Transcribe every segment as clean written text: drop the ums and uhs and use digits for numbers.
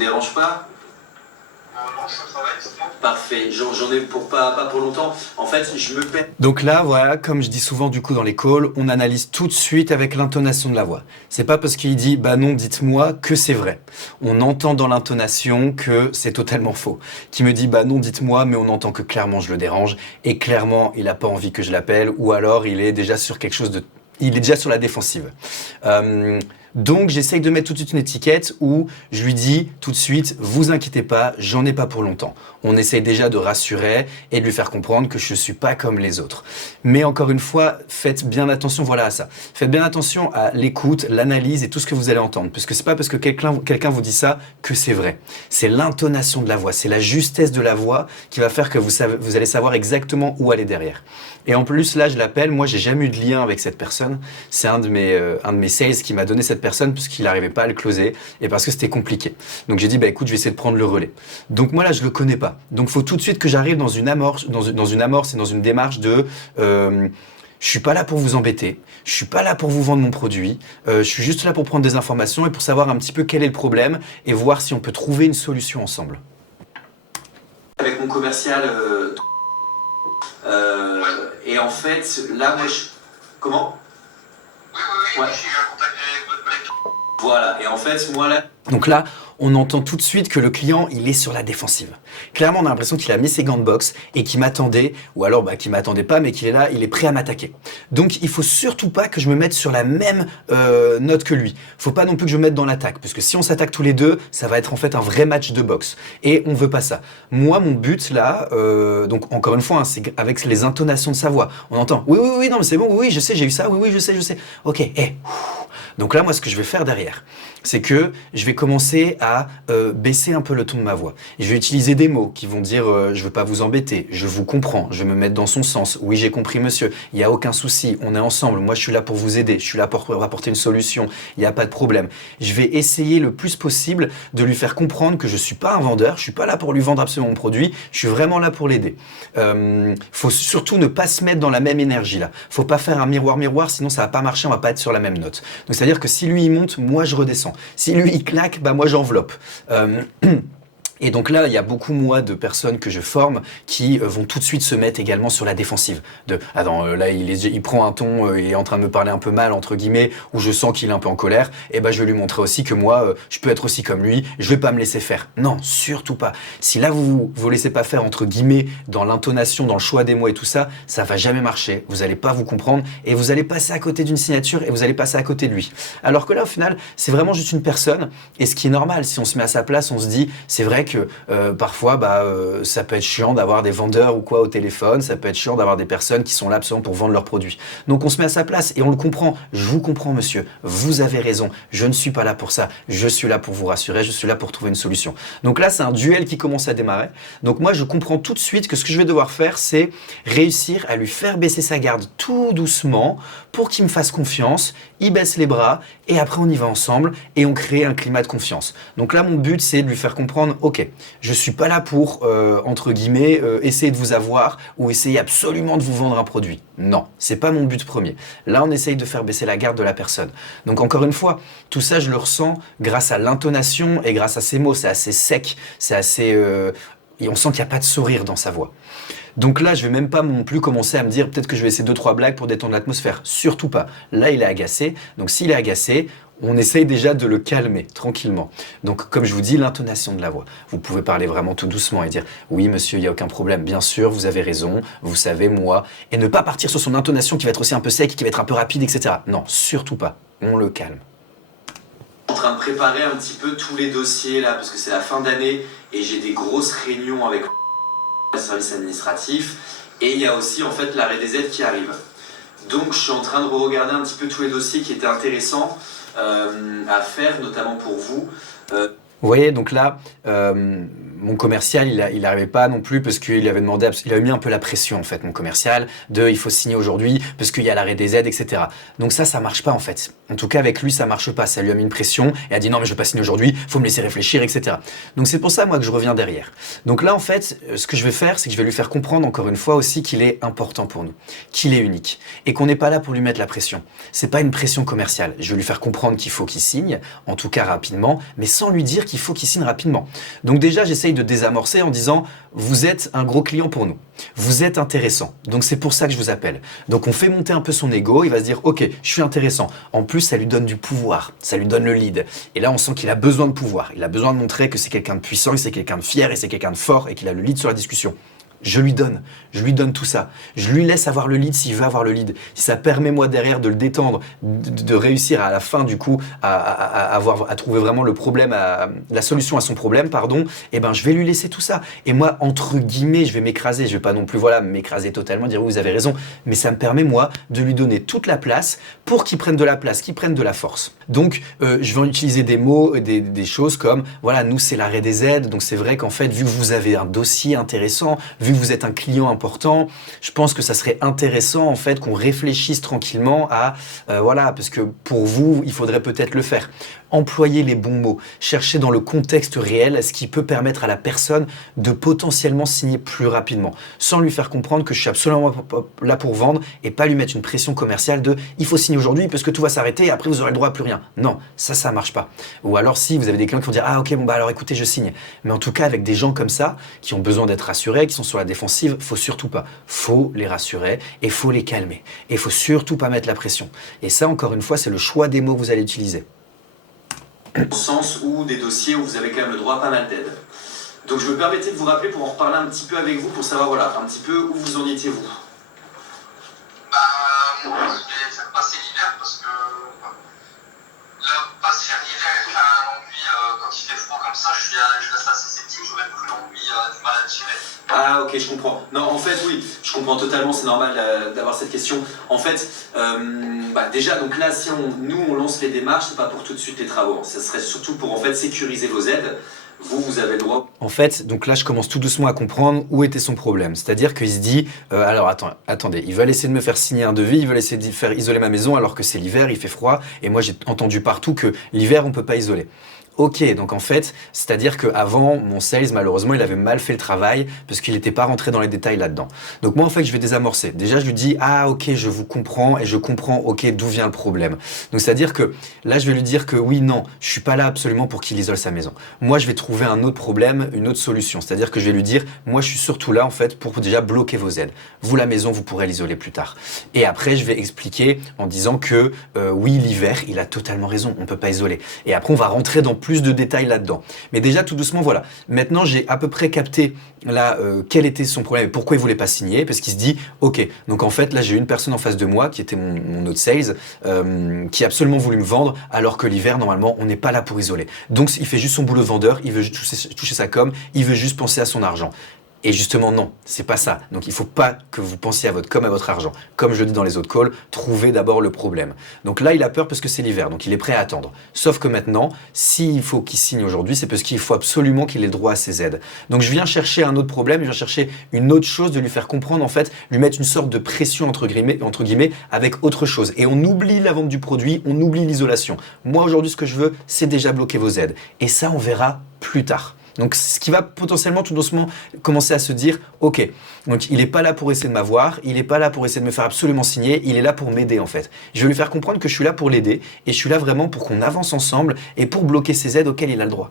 dérange pas? Non, ça va, sinon. Parfait, j'en ai pour pas pour longtemps. En fait, je me perds. Donc là, voilà, comme je dis souvent du coup dans les calls, on analyse tout de suite avec l'intonation de la voix. C'est pas parce qu'il dit bah non, dites-moi que c'est vrai. On entend dans l'intonation que c'est totalement faux. Qui me dit bah non, dites-moi, mais on entend que clairement je le dérange et clairement il a pas envie que je l'appelle ou alors il est déjà sur quelque chose de... Il est déjà sur la défensive. Donc j'essaye de mettre tout de suite une étiquette où je lui dis tout de suite, vous inquiétez pas, j'en ai pas pour longtemps. On essaye déjà de rassurer et de lui faire comprendre que je suis pas comme les autres. Mais encore une fois, faites bien attention, voilà à ça. Faites bien attention à l'écoute, l'analyse et tout ce que vous allez entendre. Parce que c'est pas parce que quelqu'un vous dit ça que c'est vrai. C'est l'intonation de la voix, c'est la justesse de la voix qui va faire que vous allez savoir exactement où aller derrière. Et en plus, là, je l'appelle, moi, j'ai jamais eu de lien avec cette personne. C'est un de mes sales qui m'a donné cette personne puisqu'il n'arrivait pas à le closer et parce que c'était compliqué. Donc j'ai dit, bah écoute, je vais essayer de prendre le relais. Donc moi, là, je le connais pas. Donc il faut tout de suite que j'arrive dans une amorce et dans une démarche de... je suis pas là pour vous embêter, je suis pas là pour vous vendre mon produit, je suis juste là pour prendre des informations et pour savoir un petit peu quel est le problème et voir si on peut trouver une solution ensemble. Avec mon commercial... et en fait, là, moi, je... Comment? Oui, Ouais. j'ai eu un contact avec votre collègue. Voilà, et en fait, moi, là... Donc là, on entend tout de suite que le client, il est sur la défensive. Clairement, on a l'impression qu'il a mis ses gants de boxe et qu'il m'attendait, ou alors qu'il m'attendait pas, mais qu'il est là, il est prêt à m'attaquer. Donc, il faut surtout pas que je me mette sur la même note que lui. Faut pas non plus que je me mette dans l'attaque, parce que si on s'attaque tous les deux, ça va être en fait un vrai match de boxe. Et on veut pas ça. Moi, mon but là, donc encore une fois, hein, c'est avec les intonations de sa voix. On entend, oui, non, mais c'est bon, oui, je sais, j'ai eu ça, oui, je sais. Ok, donc là, moi, ce que je vais faire derrière, c'est que je vais commencer à baisser un peu le ton de ma voix. Et je vais utiliser des mots qui vont dire je veux pas vous embêter, je vous comprends, je vais me mettre dans son sens. Oui, j'ai compris monsieur, il n'y a aucun souci, on est ensemble, moi je suis là pour vous aider, je suis là pour apporter une solution, il n'y a pas de problème. Je vais essayer le plus possible de lui faire comprendre que je suis pas un vendeur, je suis pas là pour lui vendre absolument mon produit, je suis vraiment là pour l'aider. Faut surtout ne pas se mettre dans la même énergie là. Faut pas faire un miroir, sinon ça va pas marcher, on va pas être sur la même note. Donc c'est-à-dire que si lui il monte, moi je redescends. Si lui il claque, bah moi j'enveloppe. Et donc là, il y a beaucoup, moi, de personnes que je forme qui vont tout de suite se mettre également sur la défensive. Là, il prend un ton, il est en train de me parler un peu mal, entre guillemets, où je sens qu'il est un peu en colère, et ben je vais lui montrer aussi que moi, je peux être aussi comme lui, je vais pas me laisser faire. Non, surtout pas. Si là, vous laissez pas faire, entre guillemets, dans l'intonation, dans le choix des mots et tout ça, ça va jamais marcher. Vous allez pas vous comprendre, et vous allez passer à côté d'une signature, et vous allez passer à côté de lui. Alors que là, au final, c'est vraiment juste une personne, et ce qui est normal, si on se met à sa place, on se dit, c'est vrai que parfois ça peut être chiant d'avoir des vendeurs ou quoi au téléphone, ça peut être chiant d'avoir des personnes qui sont là absolument pour vendre leurs produits. Donc on se met à sa place et on le comprend. Je vous comprends monsieur, vous avez raison, je ne suis pas là pour ça, je suis là pour vous rassurer, je suis là pour trouver une solution. Donc là c'est un duel qui commence à démarrer. Donc moi je comprends tout de suite que ce que je vais devoir faire c'est réussir à lui faire baisser sa garde tout doucement pour qu'il me fasse confiance, il baisse les bras et après on y va ensemble et on crée un climat de confiance. Donc là mon but c'est de lui faire comprendre, ok, je suis pas là pour, entre guillemets, essayer de vous avoir ou essayer absolument de vous vendre un produit. Non, c'est pas mon but premier. Là, on essaye de faire baisser la garde de la personne. Donc encore une fois, tout ça, je le ressens grâce à l'intonation et grâce à ces mots. C'est assez sec, c'est assez... et on sent qu'il n'y a pas de sourire dans sa voix. Donc là, je vais même pas non plus commencer à me dire peut-être que je vais essayer 2-3 blagues pour détendre l'atmosphère. Surtout pas. Là, il est agacé. Donc s'il est agacé, on essaye déjà de le calmer tranquillement. Donc comme je vous dis, l'intonation de la voix. Vous pouvez parler vraiment tout doucement et dire « Oui monsieur, il n'y a aucun problème. Bien sûr, vous avez raison. Vous savez, moi. » Et ne pas partir sur son intonation qui va être aussi un peu sec, qui va être un peu rapide, etc. Non, surtout pas. On le calme. En train de préparer un petit peu tous les dossiers là, parce que c'est la fin d'année et j'ai des grosses réunions avec le service administratif et il y a aussi en fait l'arrêt des aides qui arrive. Donc je suis en train de regarder un petit peu tous les dossiers qui étaient intéressants à faire, notamment pour vous. Vous voyez, donc là, mon commercial, il n'arrivait pas non plus parce qu'il avait demandé, il avait mis un peu la pression en fait, mon commercial, il faut signer aujourd'hui parce qu'il y a l'arrêt des aides, etc. Donc ça marche pas en fait. En tout cas, avec lui, ça marche pas. Ça lui a mis une pression et a dit non, mais je vais pas signer aujourd'hui, faut me laisser réfléchir, etc. Donc c'est pour ça, moi, que je reviens derrière. Donc là, en fait, ce que je vais faire, c'est que je vais lui faire comprendre encore une fois aussi qu'il est important pour nous, qu'il est unique et qu'on n'est pas là pour lui mettre la pression. C'est pas une pression commerciale. Je vais lui faire comprendre qu'il faut qu'il signe, en tout cas rapidement, mais sans lui dire qu'il faut qu'il signe rapidement. Donc déjà, j'essaye de désamorcer en disant, vous êtes un gros client pour nous. Vous êtes intéressant. Donc c'est pour ça que je vous appelle. Donc on fait monter un peu son ego. Il va se dire, ok, je suis intéressant. En plus, ça lui donne du pouvoir. Ça lui donne le lead. Et là, on sent qu'il a besoin de pouvoir. Il a besoin de montrer que c'est quelqu'un de puissant, que c'est quelqu'un de fier et c'est quelqu'un de fort et qu'il a le lead sur la discussion. Je lui donne tout ça. Je lui laisse avoir le lead s'il veut avoir le lead. Si ça permet moi derrière de le détendre, de réussir à la fin du coup à trouver vraiment le problème, la solution à son problème, pardon, et ben je vais lui laisser tout ça. Et moi, entre guillemets, je vais m'écraser. Je vais pas non plus m'écraser totalement, dire oui, vous avez raison, mais ça me permet moi de lui donner toute la place pour qu'il prenne de la place, qu'il prenne de la force. Donc je vais utiliser des mots, des choses comme voilà, nous c'est l'arrêt des aides, donc c'est vrai qu'en fait, vu que vous avez un dossier intéressant, vu que vous êtes un client important, je pense que ça serait intéressant en fait qu'on réfléchisse tranquillement à voilà, parce que pour vous, il faudrait peut-être le faire. Employer les bons mots, chercher dans le contexte réel ce qui peut permettre à la personne de potentiellement signer plus rapidement, sans lui faire comprendre que je suis absolument là pour vendre et pas lui mettre une pression commerciale de il faut signer aujourd'hui parce que tout va s'arrêter et après vous aurez le droit à plus rien. Non, ça marche pas. Ou alors si vous avez des clients qui vont dire ah ok bon bah alors écoutez je signe. Mais en tout cas avec des gens comme ça qui ont besoin d'être rassurés, qui sont sur la défensive, faut surtout pas. Faut les rassurer et faut les calmer. Et faut surtout pas mettre la pression. Et ça encore une fois c'est le choix des mots que vous allez utiliser. Au sens où des dossiers où vous avez quand même le droit à pas mal d'aide. Donc je me permettais de vous rappeler pour en reparler un petit peu avec vous, pour savoir voilà, un petit peu où vous en étiez vous. Moi, je vais faire passer l'hiver parce que là, passer l'hiver et faire un ennui quand il fait froid comme ça, je reste assez sceptique, j'aurais plus l'ennui du mal à tirer. Ah ok, je comprends. Non, en fait, oui, je comprends totalement, c'est normal d'avoir cette question. En fait, déjà, donc là, si nous, on lance les démarches, c'est pas pour tout de suite les travaux. Ça serait surtout pour, en fait, sécuriser vos aides. Vous avez le droit. En fait, donc là, je commence tout doucement à comprendre où était son problème. C'est-à-dire qu'il se dit, alors attendez, ils veulent essayer de me faire signer un devis, ils veulent essayer de faire isoler ma maison alors que c'est l'hiver, il fait froid. Et moi, j'ai entendu partout que l'hiver, on peut pas isoler. Ok, donc en fait, c'est-à-dire qu'avant, mon sales, malheureusement, il avait mal fait le travail parce qu'il n'était pas rentré dans les détails là-dedans. Donc moi, en fait, je vais désamorcer. Déjà, je lui dis, ah ok, je vous comprends et je comprends, ok, d'où vient le problème. Donc c'est-à-dire que là, je vais lui dire que oui, non, je suis pas là absolument pour qu'il isole sa maison. Moi, je vais trouver un autre problème, une autre solution. C'est-à-dire que je vais lui dire, moi, je suis surtout là, en fait, pour déjà bloquer vos aides. Vous, la maison, vous pourrez l'isoler plus tard. Et après, je vais expliquer en disant que oui, l'hiver, il a totalement raison, on peut pas isoler. Et après, on va rentrer dans plus de détails là-dedans. Mais déjà, tout doucement, voilà. Maintenant, j'ai à peu près capté là quel était son problème et pourquoi il voulait pas signer, parce qu'il se dit, ok, donc en fait, là, j'ai une personne en face de moi qui était mon autre sales, qui a absolument voulu me vendre, alors que l'hiver, normalement, on n'est pas là pour isoler. Donc, il fait juste son boulot de vendeur, il veut toucher sa com, il veut juste penser à son argent. Et justement, non, c'est pas ça. Donc, il faut pas que vous pensiez à votre com, à votre argent. Comme je le dis dans les autres calls, trouvez d'abord le problème. Donc là, il a peur parce que c'est l'hiver, donc il est prêt à attendre. Sauf que maintenant, s'il faut qu'il signe aujourd'hui, c'est parce qu'il faut absolument qu'il ait le droit à ses aides. Donc, je viens chercher un autre problème, je viens chercher une autre chose, de lui faire comprendre, en fait, lui mettre une sorte de pression, entre guillemets, avec autre chose. Et on oublie la vente du produit, on oublie l'isolation. Moi, aujourd'hui, ce que je veux, c'est déjà bloquer vos aides. Et ça, on verra plus tard. Donc, ce qui va potentiellement tout doucement commencer à se dire, ok, donc il n'est pas là pour essayer de m'avoir, il n'est pas là pour essayer de me faire absolument signer, il est là pour m'aider en fait. Je vais lui faire comprendre que je suis là pour l'aider et je suis là vraiment pour qu'on avance ensemble et pour bloquer ces aides auxquelles il a le droit.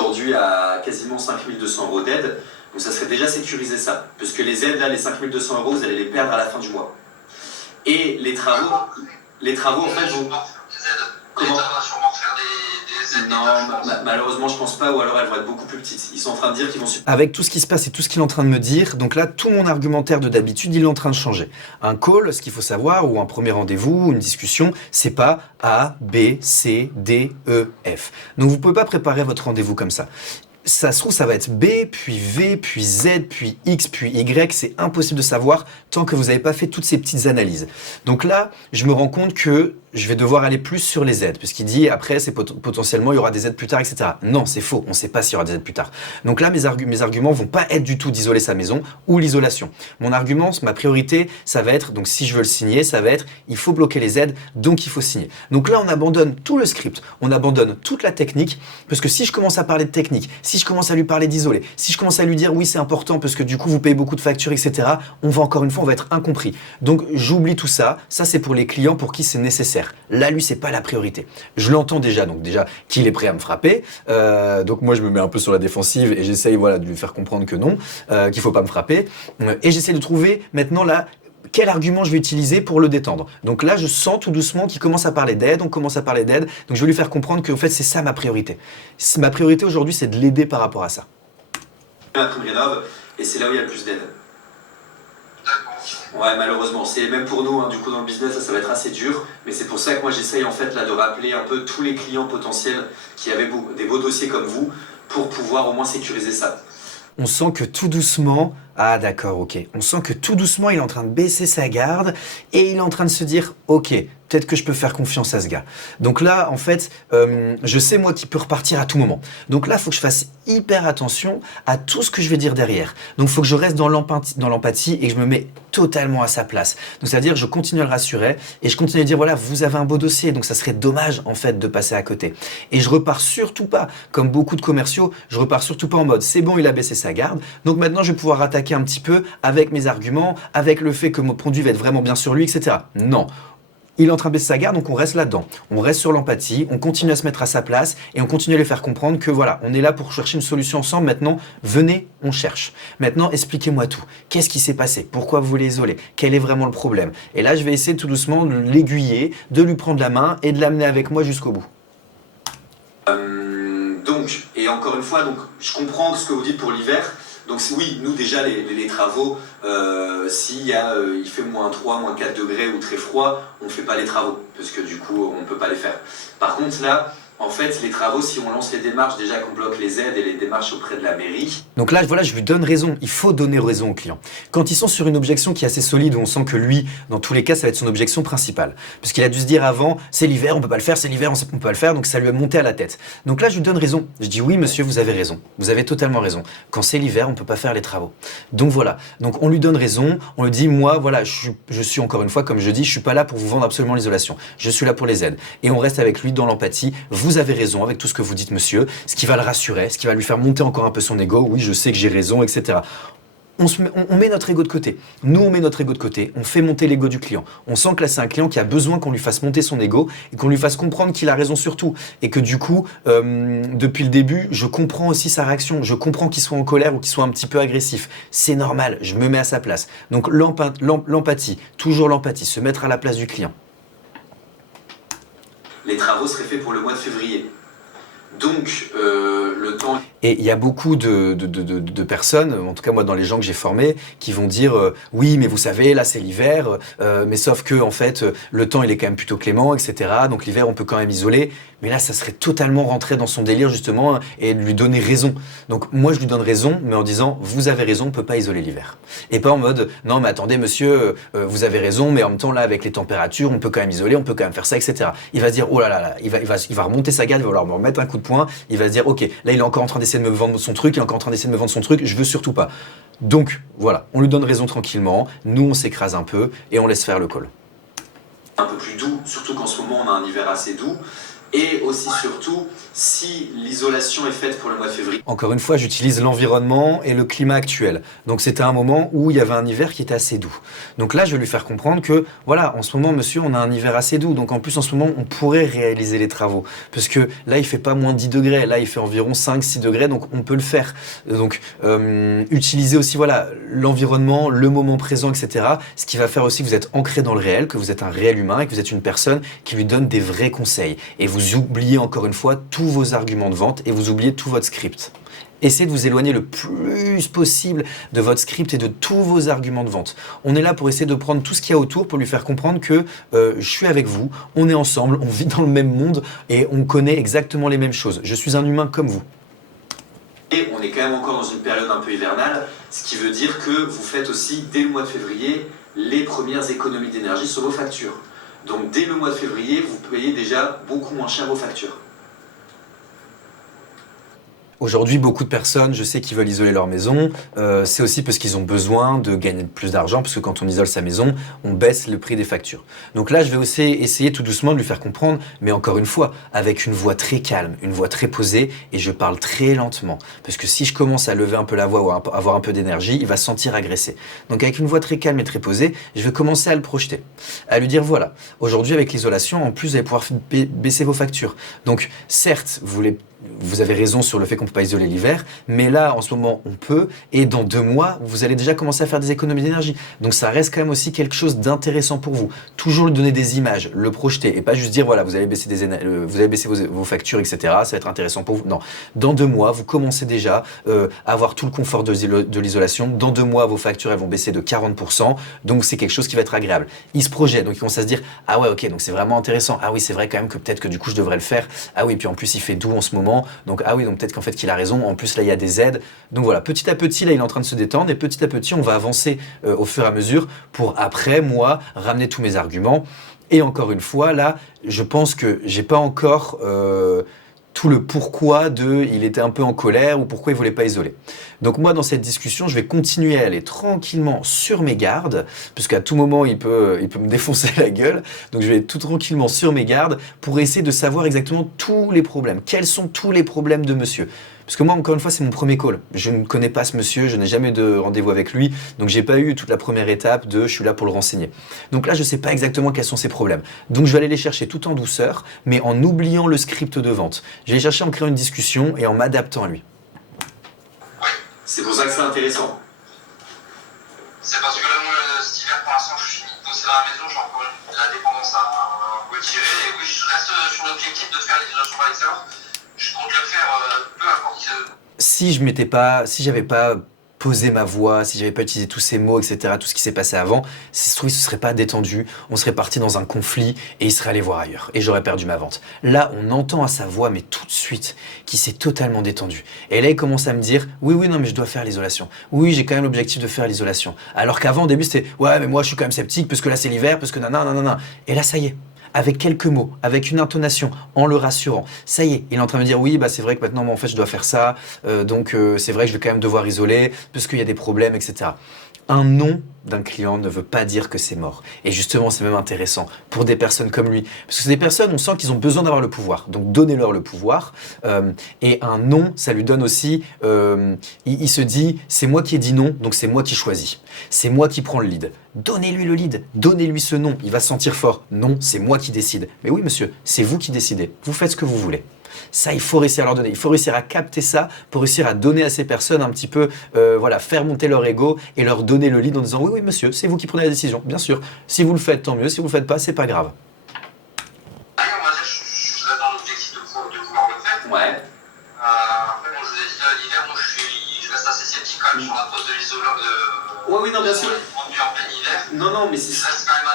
Aujourd'hui, à quasiment 5200 € d'aide, donc ça serait déjà sécurisé ça, puisque les aides, là, les 5200 €, vous allez les perdre à la fin du mois. Et les travaux en fait, vont... Comment ? L'État va sûrement faire des aides. Non, malheureusement, je pense pas, ou alors elles vont être beaucoup plus petites. Ils sont en train de dire qu'ils vont... Avec tout ce qui se passe et tout ce qu'il est en train de me dire, donc là, tout mon argumentaire de d'habitude, il est en train de changer. Un call, ce qu'il faut savoir, ou un premier rendez-vous, une discussion, c'est pas A, B, C, D, E, F. Donc vous pouvez pas préparer votre rendez-vous comme ça. Ça se trouve, ça va être B, puis V, puis Z, puis X, puis Y. C'est impossible de savoir tant que vous n'avez pas fait toutes ces petites analyses. Donc là, je me rends compte que je vais devoir aller plus sur les aides, puisqu'il dit après, c'est potentiellement, il y aura des aides plus tard, etc. Non, c'est faux, on ne sait pas s'il y aura des aides plus tard. Donc là, mes arguments vont pas être du tout d'isoler sa maison ou l'isolation. Mon argument, ma priorité, ça va être, donc si je veux le signer, ça va être, il faut bloquer les aides, donc il faut signer. Donc là, on abandonne tout le script, on abandonne toute la technique, parce que si je commence à parler de technique, si je commence à lui parler d'isoler, si je commence à lui dire oui, c'est important parce que du coup, vous payez beaucoup de factures, etc., on va encore une fois, on va être incompris. Donc j'oublie tout ça, ça c'est pour les clients pour qui c'est nécessaire. nécessaire. Là, lui, c'est pas la priorité. Je l'entends déjà, donc déjà qu'il est prêt à me frapper. Donc moi, je me mets un peu sur la défensive et j'essaye voilà, de lui faire comprendre que non, qu'il faut pas me frapper. Et j'essaie de trouver maintenant là, quel argument je vais utiliser pour le détendre. Donc là, je sens tout doucement qu'il commence à parler d'aide, on commence à parler d'aide, donc je vais lui faire comprendre que en fait, c'est ça ma priorité. Ma priorité aujourd'hui, c'est de l'aider par rapport à ça. La prime rénov, et c'est là où il y a le plus d'aide. D'accord. Ouais, malheureusement, c'est même pour nous, hein, du coup dans le business, ça va être assez dur, mais c'est pour ça que moi j'essaye en fait là de rappeler un peu tous les clients potentiels qui avaient des beaux dossiers comme vous, pour pouvoir au moins sécuriser ça. On sent que tout doucement, ah d'accord, ok, on sent que tout doucement, il est en train de baisser sa garde et il est en train de se dire, ok, peut-être que je peux faire confiance à ce gars. Donc là, en fait, je sais moi qu'il peut repartir à tout moment. Donc là, il faut que je fasse hyper attention à tout ce que je vais dire derrière. Donc il faut que je reste dans l'empathie et que je me mets totalement à sa place. Donc c'est-à-dire, je continue à le rassurer et je continue à dire, voilà, vous avez un beau dossier, donc ça serait dommage en fait de passer à côté. Et je repars surtout pas, comme beaucoup de commerciaux, je repars surtout pas en mode, c'est bon, il a baissé sa garde, donc maintenant je vais pouvoir attaquer un petit peu avec mes arguments, avec le fait que mon produit va être vraiment bien sur lui, etc. Non. Il est en train de baisser sa garde, donc on reste là-dedans. On reste sur l'empathie, on continue à se mettre à sa place et on continue à lui faire comprendre que voilà, on est là pour chercher une solution ensemble. Maintenant, venez, on cherche. Maintenant, expliquez-moi tout. Qu'est-ce qui s'est passé? Pourquoi vous voulez isoler? Quel est vraiment le problème? Et là, je vais essayer tout doucement de l'aiguiller, de lui prendre la main et de l'amener avec moi jusqu'au bout. Donc, et encore une fois, donc, je comprends ce que vous dites pour l'hiver. Donc oui, nous déjà les travaux, il fait moins 3, moins 4 degrés ou très froid, on ne fait pas les travaux, parce que du coup on ne peut pas les faire. Par contre là, en fait les travaux, si on lance les démarches, déjà qu'on bloque les aides et les démarches auprès de la mairie. Donc là, voilà, je lui donne raison. Il faut donner raison au client. Quand ils sont sur une objection qui est assez solide, où on sent que lui, dans tous les cas, ça va être son objection principale. Puisqu'il a dû se dire avant, c'est l'hiver, on peut pas le faire, c'est l'hiver, on peut pas le faire, donc ça lui a monté à la tête. Donc là, je lui donne raison. Je dis oui, monsieur, vous avez raison. Vous avez totalement raison. Quand c'est l'hiver, on peut pas faire les travaux. Donc voilà. Donc on lui donne raison. On lui dit, moi, voilà, je suis encore une fois, comme je dis, je suis pas là pour vous vendre absolument l'isolation. Je suis là pour les aides. Et on reste avec lui dans l'empathie. Vous avez raison avec tout ce que vous dites, monsieur. Ce qui va le rassurer, ce qui va lui faire monter encore un peu son ego. Oui, je sais que j'ai raison, etc. On met notre ego de côté. Nous, on met notre ego de côté. On fait monter l'ego du client. On sent que là, c'est un client qui a besoin qu'on lui fasse monter son ego et qu'on lui fasse comprendre qu'il a raison sur tout. Et que du coup, depuis le début, je comprends aussi sa réaction. Je comprends qu'il soit en colère ou qu'il soit un petit peu agressif. C'est normal. Je me mets à sa place. Donc, l'empathie. Toujours l'empathie. Se mettre à la place du client. Les travaux seraient faits pour le mois de février. Donc, le temps... Et il y a beaucoup de personnes, en tout cas moi dans les gens que j'ai formés, qui vont dire oui mais vous savez là c'est l'hiver, mais sauf que en fait le temps il est quand même plutôt clément, etc. Donc l'hiver on peut quand même isoler. Mais là ça serait totalement rentrer dans son délire justement et lui donner raison. Donc moi je lui donne raison, mais en disant vous avez raison, on peut pas isoler l'hiver. Et pas en mode non mais attendez monsieur, vous avez raison, mais en même temps là avec les températures on peut quand même isoler, on peut quand même faire ça, etc. Il va se dire oh là là, il va remonter sa garde, il va vouloir me remettre un coup de poing, il va se dire ok là il est encore en train d'essayer de me vendre son truc, il est encore en train d'essayer de me vendre son truc, je veux surtout pas. Donc voilà, on lui donne raison tranquillement, nous on s'écrase un peu et on laisse faire le call. Un peu plus doux, surtout qu'en ce moment on a un hiver assez doux. Et aussi surtout, si l'isolation est faite pour le mois de février. Encore une fois, j'utilise l'environnement et le climat actuel. Donc c'était un moment où il y avait un hiver qui était assez doux. Donc là, je vais lui faire comprendre que, voilà, en ce moment, monsieur, on a un hiver assez doux. Donc en plus, en ce moment, on pourrait réaliser les travaux. Parce que là, il fait pas moins de 10 degrés. Là, il fait environ 5-6 degrés. Donc on peut le faire. Donc utiliser aussi, voilà, l'environnement, le moment présent, etc. Ce qui va faire aussi que vous êtes ancré dans le réel, que vous êtes un réel humain et que vous êtes une personne qui lui donne des vrais conseils. Et vous oubliez encore une fois tous vos arguments de vente et vous oubliez tout votre script. Essayez de vous éloigner le plus possible de votre script et de tous vos arguments de vente. On est là pour essayer de prendre tout ce qu'il y a autour pour lui faire comprendre que je suis avec vous, on est ensemble, on vit dans le même monde et on connaît exactement les mêmes choses. Je suis un humain comme vous. Et on est quand même encore dans une période un peu hivernale, ce qui veut dire que vous faites aussi, dès le mois de février, les premières économies d'énergie sur vos factures. Donc dès le mois de février, vous payez déjà beaucoup moins cher vos factures. Aujourd'hui, beaucoup de personnes, je sais, qui veulent isoler leur maison. C'est aussi parce qu'ils ont besoin de gagner plus d'argent, parce que quand on isole sa maison, on baisse le prix des factures. Donc là, je vais aussi essayer tout doucement de lui faire comprendre, mais encore une fois, avec une voix très calme, une voix très posée, et je parle très lentement. Parce que si je commence à lever un peu la voix ou à avoir un peu d'énergie, il va se sentir agressé. Donc avec une voix très calme et très posée, je vais commencer à le projeter. À lui dire, voilà, aujourd'hui avec l'isolation, en plus, vous allez pouvoir baisser vos factures. Donc certes, vous avez raison sur le fait qu'on ne peut pas isoler l'hiver, mais là, en ce moment, on peut, et dans 2 mois, vous allez déjà commencer à faire des économies d'énergie. Donc ça reste quand même aussi quelque chose d'intéressant pour vous. Toujours lui donner des images, le projeter, et pas juste dire, voilà, vous allez baisser, vos factures, etc., ça va être intéressant pour vous. Non, dans 2 mois, vous commencez déjà à avoir tout le confort de l'isolation. Dans 2 mois, vos factures, elles vont baisser de 40%, donc c'est quelque chose qui va être agréable. Il se projette, donc il commence à se dire, ah ouais, ok, donc c'est vraiment intéressant. Ah oui, c'est vrai quand même que peut-être que du coup, je devrais le faire. Ah oui, puis en plus, il fait doux en ce moment. Donc ah oui, donc peut-être qu'en fait qu'il a raison. En plus là il y a des aides. Donc voilà, petit à petit là il est en train de se détendre et petit à petit on va avancer au fur et à mesure pour après moi ramener tous mes arguments. Et encore une fois là, je pense que j'ai pas encore tout le pourquoi il était un peu en colère ou pourquoi il voulait pas isoler. Donc moi dans cette discussion je vais continuer à aller tranquillement sur mes gardes, puisqu'à tout moment il peut me défoncer la gueule, donc je vais être tout tranquillement sur mes gardes pour essayer de savoir exactement tous les problèmes. Quels sont tous les problèmes de monsieur ? Parce que moi, encore une fois, c'est mon premier call. Je ne connais pas ce monsieur, je n'ai jamais eu de rendez-vous avec lui, donc j'ai pas eu toute la première étape de je suis là pour le renseigner. Donc là, je sais pas exactement quels sont ses problèmes. Donc je vais aller les chercher tout en douceur, mais en oubliant le script de vente. Je vais les chercher en créant une discussion et en m'adaptant à lui. C'est pour ça que c'est intéressant. C'est parce que là, moi, cet hiver, pour l'instant, je finis de bosser dans la maison, j'ai encore la dépendance à retirer. Et oui, je reste sur l'objectif de faire l'isolation par l'extérieur. Je compte le faire, peu importe. Si j'avais pas posé ma voix, si j'avais pas utilisé tous ces mots, etc., tout ce qui s'est passé avant, si se trouve, il se serait pas détendu, on serait parti dans un conflit et il serait allé voir ailleurs et j'aurais perdu ma vente. Là, on entend à sa voix, mais tout de suite, qu'il s'est totalement détendu. Et là, il commence à me dire, oui, non, mais je dois faire l'isolation. Oui, j'ai quand même l'objectif de faire l'isolation. Alors qu'avant, au début, c'était, ouais, mais moi, je suis quand même sceptique parce que là, c'est l'hiver, parce que nanana. Et là, ça y est. Avec quelques mots, avec une intonation, en le rassurant. Ça y est, il est en train de me dire oui, bah c'est vrai que maintenant, moi, en fait, je dois faire ça, donc c'est vrai que je vais quand même devoir isoler, parce qu'il y a des problèmes, etc. Un non d'un client ne veut pas dire que c'est mort. Et justement, c'est même intéressant pour des personnes comme lui. Parce que c'est des personnes, on sent qu'ils ont besoin d'avoir le pouvoir. Donc, donnez-leur le pouvoir. Et un non, ça lui donne aussi... il se dit, c'est moi qui ai dit non, donc c'est moi qui choisis. C'est moi qui prends le lead. Donnez-lui le lead. Donnez-lui ce non. Il va se sentir fort. Non, c'est moi qui décide. Mais oui, monsieur, c'est vous qui décidez. Vous faites ce que vous voulez. Ça, il faut réussir à leur donner. Il faut réussir à capter ça pour réussir à donner à ces personnes un petit peu, faire monter leur ego et leur donner le lead en disant oui, monsieur, c'est vous qui prenez la décision. Bien sûr. Si vous le faites, tant mieux. Si vous le faites pas, c'est pas grave. On va dire, je reste dans l'objectif de pouvoir le faire. Ouais. Après, bon, je vous ai dit, l'hiver, moi, je reste assez sceptique quand même sur la pose de l'isoleur Oui, non, bien sûr. en plein hiver. Non, mais Je reste quand même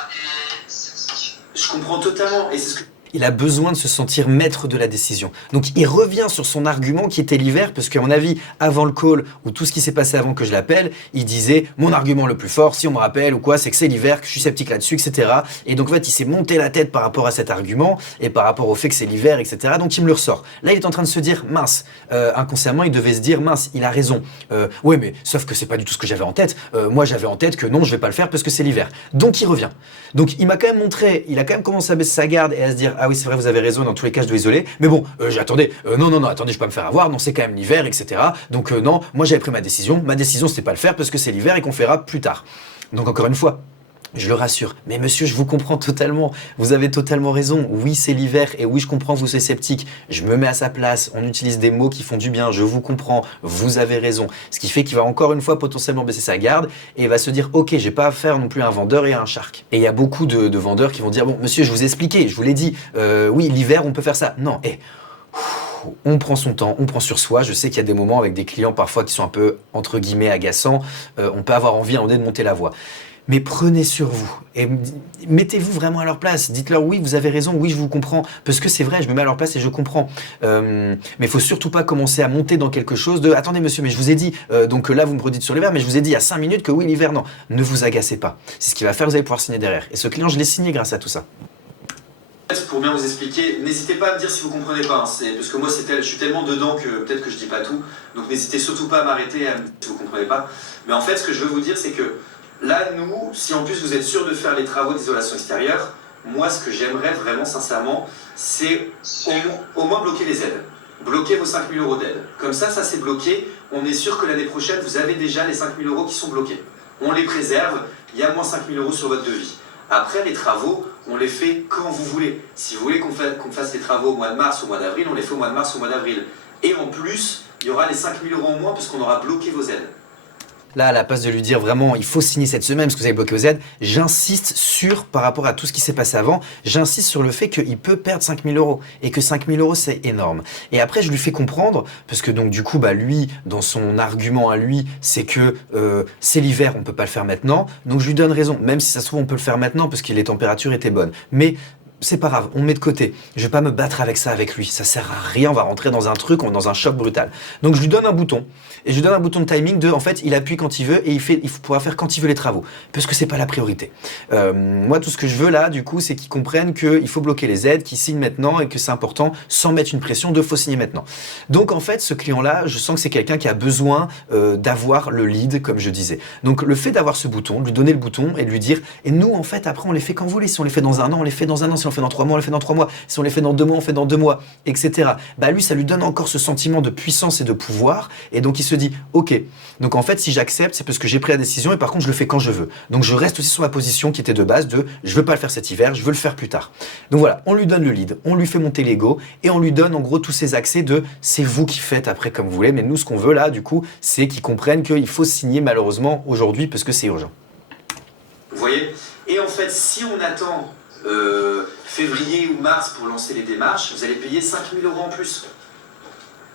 assez sceptique. je comprends totalement. Et c'est ce que Il a besoin de se sentir maître de la décision. Donc il revient sur son argument qui était l'hiver, parce qu'à mon avis, avant le call, ou tout ce qui s'est passé avant que je l'appelle, il disait « mon argument le plus fort, si on me rappelle ou quoi, c'est que c'est l'hiver, que je suis sceptique là-dessus, etc. » Et donc en fait, il s'est monté la tête par rapport à cet argument, et par rapport au fait que c'est l'hiver, etc. Donc il me le ressort. Là, il est en train de se dire « mince ». Inconsciemment, il devait se dire « mince, il a raison. Ouais, mais sauf que c'est pas du tout ce que j'avais en tête. Moi, j'avais en tête que non, je vais pas le faire parce que c'est l'hiver. » Donc il revient. Donc il m'a quand même montré, il a quand même commencé à baisser sa garde et à se dire « ah oui, c'est vrai, vous avez raison, dans tous les cas, je dois isoler. Mais bon, attendez, non, attendez, je peux pas me faire avoir, non, c'est quand même l'hiver, etc. Donc non, moi j'avais pris ma décision c'était pas le faire parce que c'est l'hiver et qu'on fera plus tard. » Donc encore une fois, je le rassure. Mais monsieur, je vous comprends totalement. Vous avez totalement raison. Oui, c'est l'hiver et oui, je comprends que vous soyez sceptique. Je me mets à sa place. On utilise des mots qui font du bien. Je vous comprends. Vous avez raison. Ce qui fait qu'il va encore une fois potentiellement baisser sa garde et va se dire « ok, j'ai pas affaire non plus à un vendeur et à un shark ». Et il y a beaucoup de vendeurs qui vont dire « bon, monsieur, je vous ai expliqué, je vous l'ai dit. Oui, l'hiver, on peut faire ça. » Non, on prend son temps, on prend sur soi. Je sais qu'il y a des moments avec des clients parfois qui sont un peu, entre guillemets, agaçants. On peut avoir envie à un moment donné de monter la voix. Mais prenez sur vous et mettez-vous vraiment à leur place. Dites-leur oui, vous avez raison, oui, je vous comprends. Parce que c'est vrai, je me mets à leur place et je comprends. Mais il faut surtout pas commencer à monter dans quelque chose de « attendez monsieur, mais je vous ai dit, donc là vous me redites sur l'hiver, mais je vous ai dit il y a 5 minutes que oui, l'hiver, non. » Ne vous agacez pas. C'est ce qui va faire, vous allez pouvoir signer derrière. Et ce client, je l'ai signé grâce à tout ça. Pour bien vous expliquer, n'hésitez pas à me dire si vous comprenez pas, hein, parce que moi je suis tellement dedans que peut-être que je dis pas tout, donc n'hésitez surtout pas à m'arrêter et à me dire si vous comprenez pas. Mais en fait, ce que je veux vous dire, c'est que là, nous, si en plus vous êtes sûr de faire les travaux d'isolation extérieure, moi ce que j'aimerais vraiment sincèrement, c'est au moins bloquer les aides. Bloquer vos 5 000 € d'aide. Comme ça c'est bloqué, on est sûr que l'année prochaine, vous avez déjà les 5 000 € qui sont bloqués. On les préserve, il y a moins 5 000 € sur votre devis. Après, les travaux, on les fait quand vous voulez. Si vous voulez qu'on fasse les travaux au mois de mars ou au mois d'avril, on les fait au mois de mars ou au mois d'avril. Et en plus, il y aura les 5 000 € en moins puisqu'on aura bloqué vos aides. Là, à la place de lui dire vraiment, il faut signer cette semaine parce que vous avez bloqué vos aides, j'insiste par rapport à tout ce qui s'est passé avant, j'insiste sur le fait qu'il peut perdre 5 000 € et que 5 000 € c'est énorme. Et après, je lui fais comprendre, parce que donc du coup, lui, dans son argument à lui, c'est que c'est l'hiver, on peut pas le faire maintenant. Donc je lui donne raison, même si ça se trouve, on peut le faire maintenant parce que les températures étaient bonnes. Mais c'est pas grave, on met de côté. Je vais pas me battre avec ça avec lui. Ça sert à rien, on va rentrer dans un truc, dans un choc brutal. Donc je lui donne un bouton. Et je lui donne un bouton de timing en fait, il appuie quand il veut et il pourra faire quand il veut les travaux. Parce que c'est pas la priorité. Moi, tout ce que je veux là, du coup, c'est qu'ils comprennent qu'il faut bloquer les aides, qu'ils signent maintenant et que c'est important, sans mettre une pression faut signer maintenant. Donc en fait, ce client-là, je sens que c'est quelqu'un qui a besoin d'avoir le lead, comme je disais. Donc le fait d'avoir ce bouton, lui donner le bouton et lui dire, et nous, en fait, après, on les fait quand vous voulez. Si on les fait dans un an, on les fait dans un an. Si on les fait dans 3 mois, on les fait dans 3 mois. Si on les fait dans 2 mois, on fait dans 2 mois, etc. Lui, ça lui donne encore ce sentiment de puissance et de pouvoir. Et donc, il se dit, ok, donc en fait, si j'accepte, c'est parce que j'ai pris la décision et par contre, je le fais quand je veux. Donc, je reste aussi sur ma position qui était de base de, je veux pas le faire cet hiver, je veux le faire plus tard. Donc voilà, on lui donne le lead, on lui fait monter l'ego et on lui donne en gros tous ces accès de, c'est vous qui faites après comme vous voulez. Mais nous, ce qu'on veut là, du coup, c'est qu'ils comprennent qu'il faut signer malheureusement aujourd'hui parce que c'est urgent. Vous voyez? Et en fait, si on attend février ou mars pour lancer les démarches, vous allez payer 5 000 € en plus.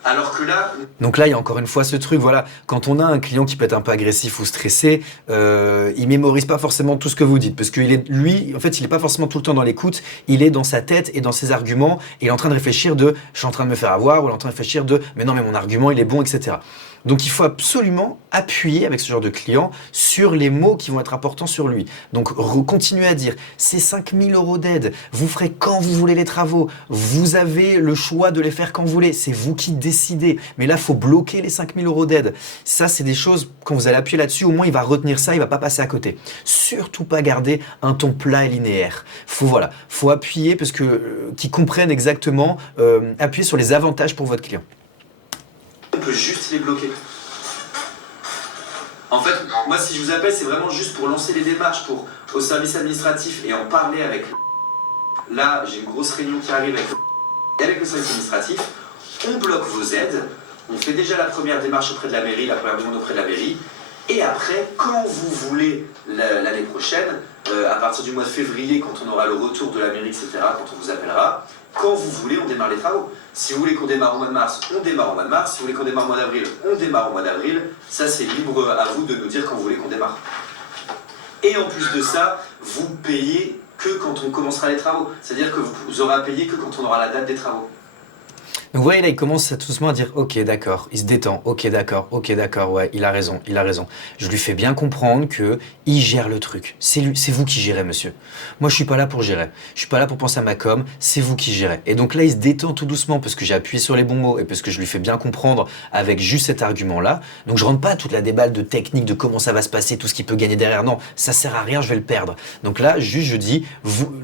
Alors que là... Donc là, il y a encore une fois ce truc, voilà, quand on a un client qui peut être un peu agressif ou stressé, il mémorise pas forcément tout ce que vous dites, parce que lui, en fait, il est pas forcément tout le temps dans l'écoute, il est dans sa tête et dans ses arguments, et il est en train de réfléchir de « je suis en train de me faire avoir » ou il est en train de réfléchir de « mais non, mais mon argument, il est bon, etc. » Donc il faut absolument appuyer avec ce genre de client sur les mots qui vont être importants sur lui. Donc continuez à dire, c'est 5 000 € d'aide, vous ferez quand vous voulez les travaux, vous avez le choix de les faire quand vous voulez, c'est vous qui décidez. Mais là, il faut bloquer les 5 000 € d'aide. Ça, c'est des choses, quand vous allez appuyer là-dessus, au moins il va retenir ça, il va pas passer à côté. Surtout pas garder un ton plat et linéaire. Faut appuyer parce que qu'ils comprennent exactement, appuyer sur les avantages pour votre client. On peut juste les bloquer. En fait, moi si je vous appelle, c'est vraiment juste pour lancer les démarches au service administratif et en parler avec... Là, j'ai une grosse réunion qui arrive avec le service administratif. On bloque vos aides. On fait déjà la première démarche auprès de la mairie, la première demande auprès de la mairie. Et après, quand vous voulez l'année prochaine, à partir du mois de février, quand on aura le retour de la mairie, etc., quand on vous appellera, quand vous voulez, on démarre les travaux. Si vous voulez qu'on démarre au mois de mars, on démarre au mois de mars. Si vous voulez qu'on démarre au mois d'avril, on démarre au mois d'avril. Ça, c'est libre à vous de nous dire quand vous voulez qu'on démarre. Et en plus de ça, vous payez que quand on commencera les travaux. C'est-à-dire que vous aurez à payer que quand on aura la date des travaux. Donc vous voyez là, il commence tout doucement à dire « Ok, d'accord », il se détend, « Ok, d'accord, ouais, il a raison. » Je lui fais bien comprendre que il gère le truc. C'est vous qui gérez, monsieur. Moi, je suis pas là pour gérer. Je suis pas là pour penser à ma com, c'est vous qui gérez. Et donc là, il se détend tout doucement parce que j'ai appuyé sur les bons mots et parce que je lui fais bien comprendre avec juste cet argument-là. Donc je rentre pas à toute la déballe de technique, de comment ça va se passer, tout ce qu'il peut gagner derrière. Non, ça sert à rien, je vais le perdre. Donc là, juste je dis,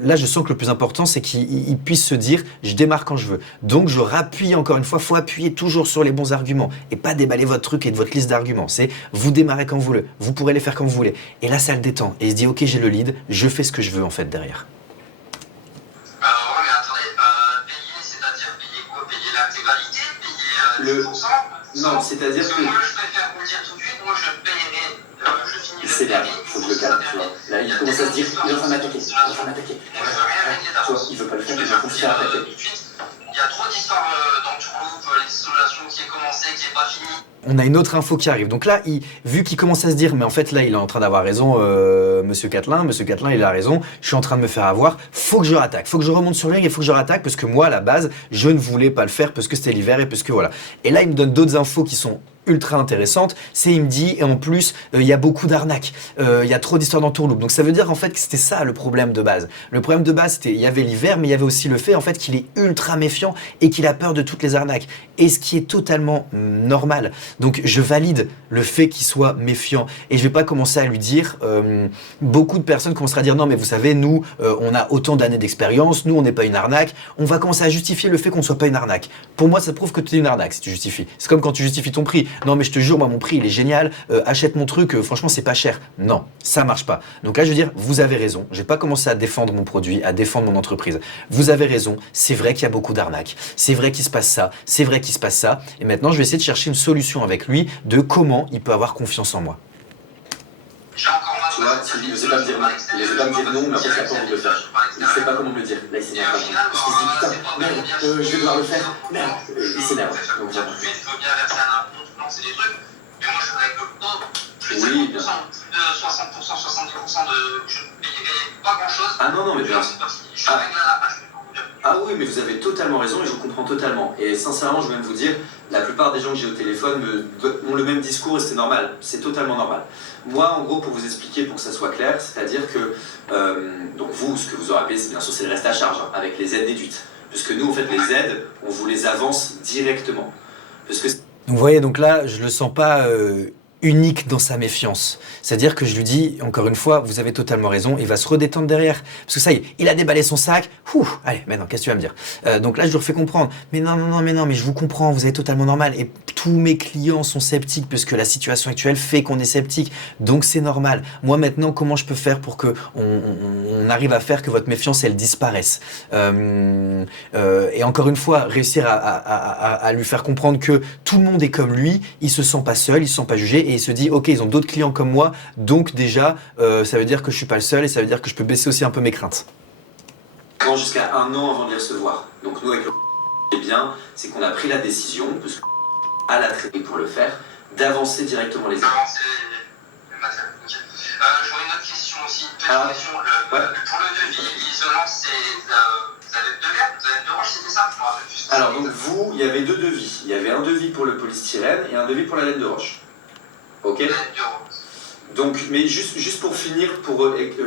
là, je sens que le plus important, c'est qu'il puisse se dire « Je démarre quand je veux ». Donc je rappuie encore une fois, faut appuyer toujours sur les bons arguments et pas déballer votre truc et de votre liste d'arguments. C'est vous démarrez quand vous voulez, vous pourrez les faire quand vous voulez. Et là, ça le détend. Et il se dit, ok, j'ai le lead, je fais ce que je veux en fait derrière. Ouais, mais attendez, payer, c'est-à-dire payer quoi? Payer l'intégralité? Payer 10%? Non, c'est-à-dire Parce que... moi, je préfère vous le dire tout de suite, moi, je payerai, je finis C'est le là, permis. faut que je le calme, tu vois. Là, il commence à se dire, il est en train de m'attaquer, il est en train de m'attaquer. Je veux rien régler d'avance. Il veut pas le faire, Je il préfère va vous se le faire dire attaquer. tout de suite. Il y a trop d'histoires dans tout groupe, l'isolation qui est commencée, qui est pas finie. On a une autre info qui arrive. Donc là, vu qu'il commence à se dire, mais en fait là, il est en train d'avoir raison, Monsieur Catelin, il a raison, je suis en train de me faire avoir, faut que je rattaque, faut que je remonte sur le ring et faut que je rattaque parce que moi, à la base, je ne voulais pas le faire parce que c'était l'hiver et parce que voilà. Et là, il me donne d'autres infos qui sont ultra intéressante, c'est il me dit, et en plus, il y a beaucoup d'arnaques, il y a trop d'histoires d'entourloupe. Donc ça veut dire en fait que c'était ça le problème de base. Le problème de base, c'était, il y avait l'hiver, mais il y avait aussi le fait en fait qu'il est ultra méfiant et qu'il a peur de toutes les arnaques. Et ce qui est totalement normal. Donc je valide le fait qu'il soit méfiant et je vais pas commencer à lui dire, beaucoup de personnes commenceront à dire non mais vous savez, nous, on a autant d'années d'expérience, nous on n'est pas une arnaque, on va commencer à justifier le fait qu'on ne soit pas une arnaque. Pour moi, ça prouve que tu es une arnaque si tu justifies. C'est comme quand tu justifies ton prix. Non mais je te jure, moi mon prix il est génial, achète mon truc, franchement c'est pas cher. Non, ça marche pas. Donc là je veux dire, vous avez raison, je vais pas commencer à défendre mon produit, à défendre mon entreprise. Vous avez raison, c'est vrai qu'il y a beaucoup d'arnaques, c'est vrai qu'il se passe ça, c'est vrai qu'il se passe ça, et maintenant je vais essayer de chercher une solution avec lui de comment il peut avoir confiance en moi. J'ai encore ma Tu vois, il ne sait pas me dire non. Il ne sait pas me dire non, mais après, il a pas envie de le faire. Il ne sait pas comment me le dire. Là, il s'énerve. Parce qu'il se dit putain, merde, je vais devoir le faire. Merde, il s'énerve. Donc, tout de suite, je veux bien verser un impôt, lancer des trucs. Mais moi, je voudrais que plus de Oui, 50%, plus de 60%, 70% de. Je ne payerais pas grand chose. Ah non, non, mais bien sûr. Je suis avec la page. Ah oui, mais vous avez totalement raison et je vous comprends totalement. Et sincèrement, je vais même vous dire, la plupart des gens que j'ai au téléphone ont le même discours et c'est normal, c'est totalement normal. Moi, en gros, pour vous expliquer, pour que ça soit clair, c'est-à-dire que, donc vous, ce que vous aurez payé, c'est bien sûr, c'est le reste à charge, hein, avec les aides déduites. Puisque nous, en fait, les aides, on vous les avance directement. Parce que... Donc vous voyez, donc là, je le sens pas unique dans sa méfiance. C'est-à-dire que je lui dis, encore une fois, vous avez totalement raison, il va se redétendre derrière. Parce que ça y est, il a déballé son sac, allez, maintenant, qu'est-ce que tu vas me dire? Donc là, je lui refais comprendre, mais non, mais je vous comprends, vous êtes totalement normal. Et tous mes clients sont sceptiques, puisque la situation actuelle fait qu'on est sceptique. Donc c'est normal. Moi, maintenant, comment je peux faire pour que on arrive à faire que votre méfiance, elle disparaisse? Et encore une fois, réussir à lui faire comprendre que tout le monde est comme lui, il se sent pas seul, il se sent pas jugé, et il se dit ok, ils ont d'autres clients comme moi, donc déjà ça veut dire que je suis pas le seul et ça veut dire que je peux baisser aussi un peu mes craintes. Jusqu'à 1 an avant de les recevoir. Donc nous avec le ce qui est bien, c'est qu'on a pris la décision, parce à la traité pour le faire, d'avancer directement les aides. J'aurais une autre question aussi, une petite question. Pour le devis isolant, vous avez deux verres, vous avez deux roches, c'était ça? Alors donc vous, il y avait deux devis. Il y avait un devis pour le polystyrène et un devis pour la laine de roche. Ok. Donc, mais juste pour finir,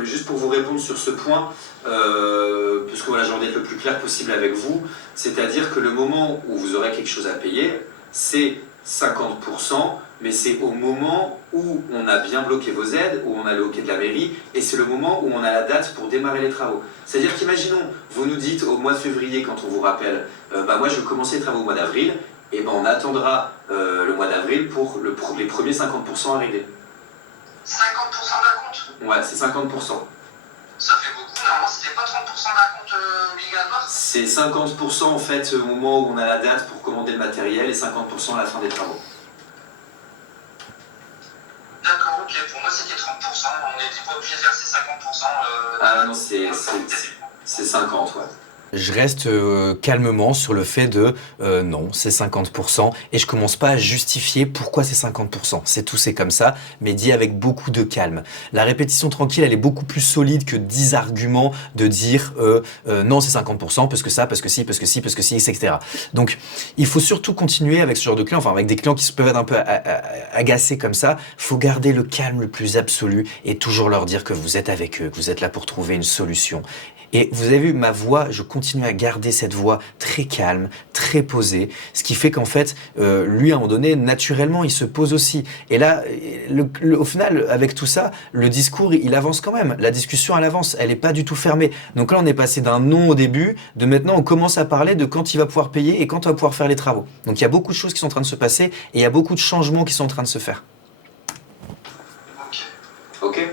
juste pour vous répondre sur ce point, parce que voilà, j'ai envie d'être le plus clair possible avec vous, c'est-à-dire que le moment où vous aurez quelque chose à payer, c'est 50%, mais c'est au moment où on a bien bloqué vos aides, où on a le OK de la mairie, et c'est le moment où on a la date pour démarrer les travaux. C'est-à-dire qu'imaginons, vous nous dites au mois de février, quand on vous rappelle, moi je vais commencer les travaux au mois d'avril, et on attendra le mois d'avril pour les premiers 50% à régler. 50% d'un compte? Ouais, c'est 50%. Ça fait beaucoup, normalement c'était pas 30% d'un compte obligatoire? C'est 50% en fait au moment où on a la date pour commander le matériel et 50% à la fin des travaux. D'accord, ok, pour moi c'était 30%, on n'était pas obligé de verser 50%. Ah non, c'est 50, ouais. Je reste calmement sur le fait de non, c'est 50%, et je commence pas à justifier pourquoi c'est 50%. C'est tout, c'est comme ça, mais dit avec beaucoup de calme. La répétition tranquille, elle est beaucoup plus solide que 10 arguments de dire non, c'est 50%, parce que ça, parce que si, parce que si, parce que si, etc. Donc, il faut surtout continuer avec ce genre de clients, enfin avec des clients qui se peuvent être un peu agacés comme ça. Faut garder le calme le plus absolu et toujours leur dire que vous êtes avec eux, que vous êtes là pour trouver une solution. Et vous avez vu ma voix, je continue à garder cette voix très calme, très posée, ce qui fait qu'en fait, lui à un moment donné, naturellement, il se pose aussi. Et là, au final, avec tout ça, le discours, il avance quand même. La discussion, elle avance, elle n'est pas du tout fermée. Donc là, on est passé d'un non au début, de maintenant, on commence à parler de quand il va pouvoir payer et quand on va pouvoir faire les travaux. Donc il y a beaucoup de choses qui sont en train de se passer et il y a beaucoup de changements qui sont en train de se faire. Ok.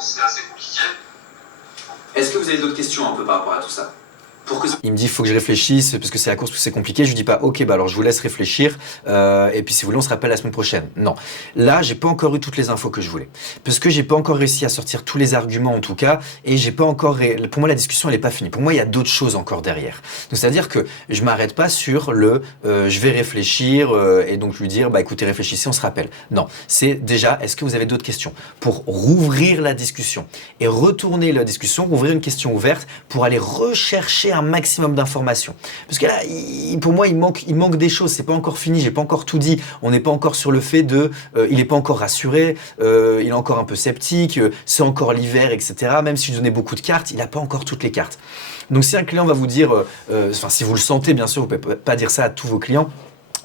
C'est assez compliqué. Est-ce que vous avez d'autres questions un peu par rapport à tout ça? Il me dit, il faut que je réfléchisse parce que c'est la course, parce que c'est compliqué. Je lui dis pas, ok, bah alors je vous laisse réfléchir. Et puis si vous voulez, on se rappelle la semaine prochaine. Non. Là, j'ai pas encore eu toutes les infos que je voulais. Parce que j'ai pas encore réussi à sortir tous les arguments, en tout cas. Et j'ai pas encore, pour moi, la discussion, elle est pas finie. Pour moi, il y a d'autres choses encore derrière. Donc, c'est-à-dire que je m'arrête pas sur je vais réfléchir, et donc lui dire, bah écoutez, réfléchissez, on se rappelle. Non. C'est déjà, est-ce que vous avez d'autres questions? Pour rouvrir la discussion et retourner la discussion, rouvrir une question ouverte pour aller rechercher un maximum d'informations. Parce que là, pour moi, il manque des choses. C'est pas encore fini, j'ai pas encore tout dit. On n'est pas encore sur le fait il est pas encore rassuré, il est encore un peu sceptique, c'est encore l'hiver, etc. Même si je donnais beaucoup de cartes, il a pas encore toutes les cartes. Donc si un client va vous dire, si vous le sentez, bien sûr, vous pouvez pas dire ça à tous vos clients.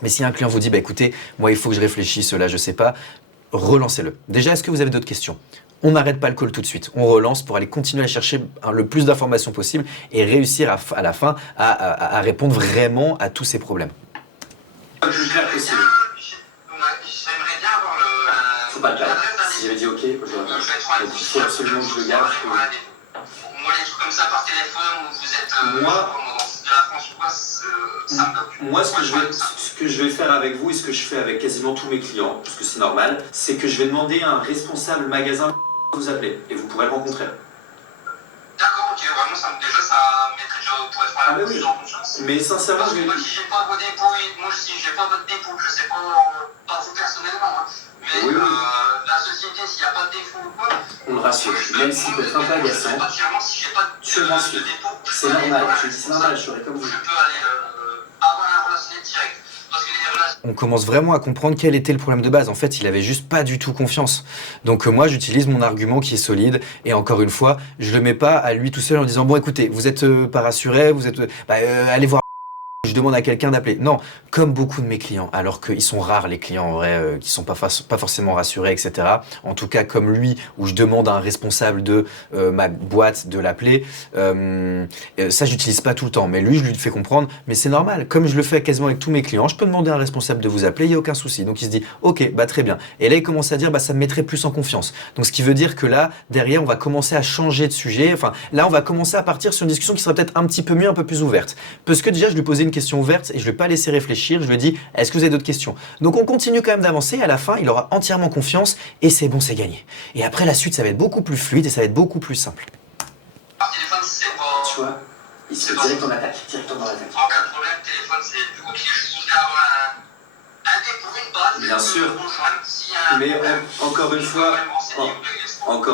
Mais si un client vous dit, écoutez, moi il faut que je réfléchisse, là je sais pas, relancez-le. Déjà, est-ce que vous avez d'autres questions ? On n'arrête pas le call tout de suite. On relance pour aller continuer à chercher le plus d'informations possible et réussir à la fin à répondre vraiment à tous ces problèmes. Le plus clair possible. J'aimerais bien avoir Faut pas le perdre. Si j'avais dit ok, il faut absolument que je le garde. Moi, les trucs comme ça par téléphone, où vous êtes dans le sud de la France ou quoi, ça me bloque. Moi, ce que je vais faire avec vous et ce que je fais avec quasiment tous mes clients, parce que c'est normal, c'est que je vais demander à un responsable magasin de vous appeler et vous pourrez le rencontrer. D'accord, ok, vraiment, ça mettrait déjà au point Ah, mais oui. plus en confiance. Mais sincèrement, Parce que moi, si j'ai pas vos dépôts, si j'ai pas votre dépôt, je sais pas vous personnellement, hein, mais oui. la société, s'il n'y a pas de défaut ou quoi, on le rassure, même s'il peut être un peu agaçant. Si j'ai pas Tu le rassures. de dépôt, C'est normal, je dis c'est normal, je serai comme vous. je peux aller avoir un relationnel direct. Parce que les relations. On commence vraiment à comprendre quel était le problème de base. En fait, il avait juste pas du tout confiance. Donc moi, j'utilise mon argument qui est solide. Et encore une fois, je le mets pas à lui tout seul en disant bon, écoutez, vous êtes pas rassuré, vous êtes, allez voir. Je demande à quelqu'un d'appeler. Non, comme beaucoup de mes clients, alors qu'ils sont rares les clients en vrai, qui sont pas forcément rassurés, etc. En tout cas, comme lui, où je demande à un responsable de ma boîte de l'appeler, ça j'utilise pas tout le temps. Mais lui, je lui fais comprendre, mais c'est normal. Comme je le fais quasiment avec tous mes clients, je peux demander à un responsable de vous appeler, il y a aucun souci. Donc il se dit, ok, très bien. Et là, il commence à dire, ça me mettrait plus en confiance. Donc ce qui veut dire que là, derrière, on va commencer à changer de sujet. Enfin, là, on va commencer à partir sur une discussion qui sera peut-être un petit peu mieux, un peu plus ouverte. Parce que déjà, je lui posais une question ouverte et je ne vais pas laisser réfléchir. Je lui ai dit, est-ce que vous avez d'autres questions? Donc on continue quand même d'avancer. À la fin, il aura entièrement confiance et c'est bon, c'est gagné. Et après, la suite, ça va être beaucoup plus fluide et ça va être beaucoup plus simple. Par téléphone, c'est pas. Tu vois, il se fait direct en attaque, directement dans l'attaque. En cas de problème, téléphone, c'est ok, je voudrais avoir un dépôt, une base. Bien sûr. Mais encore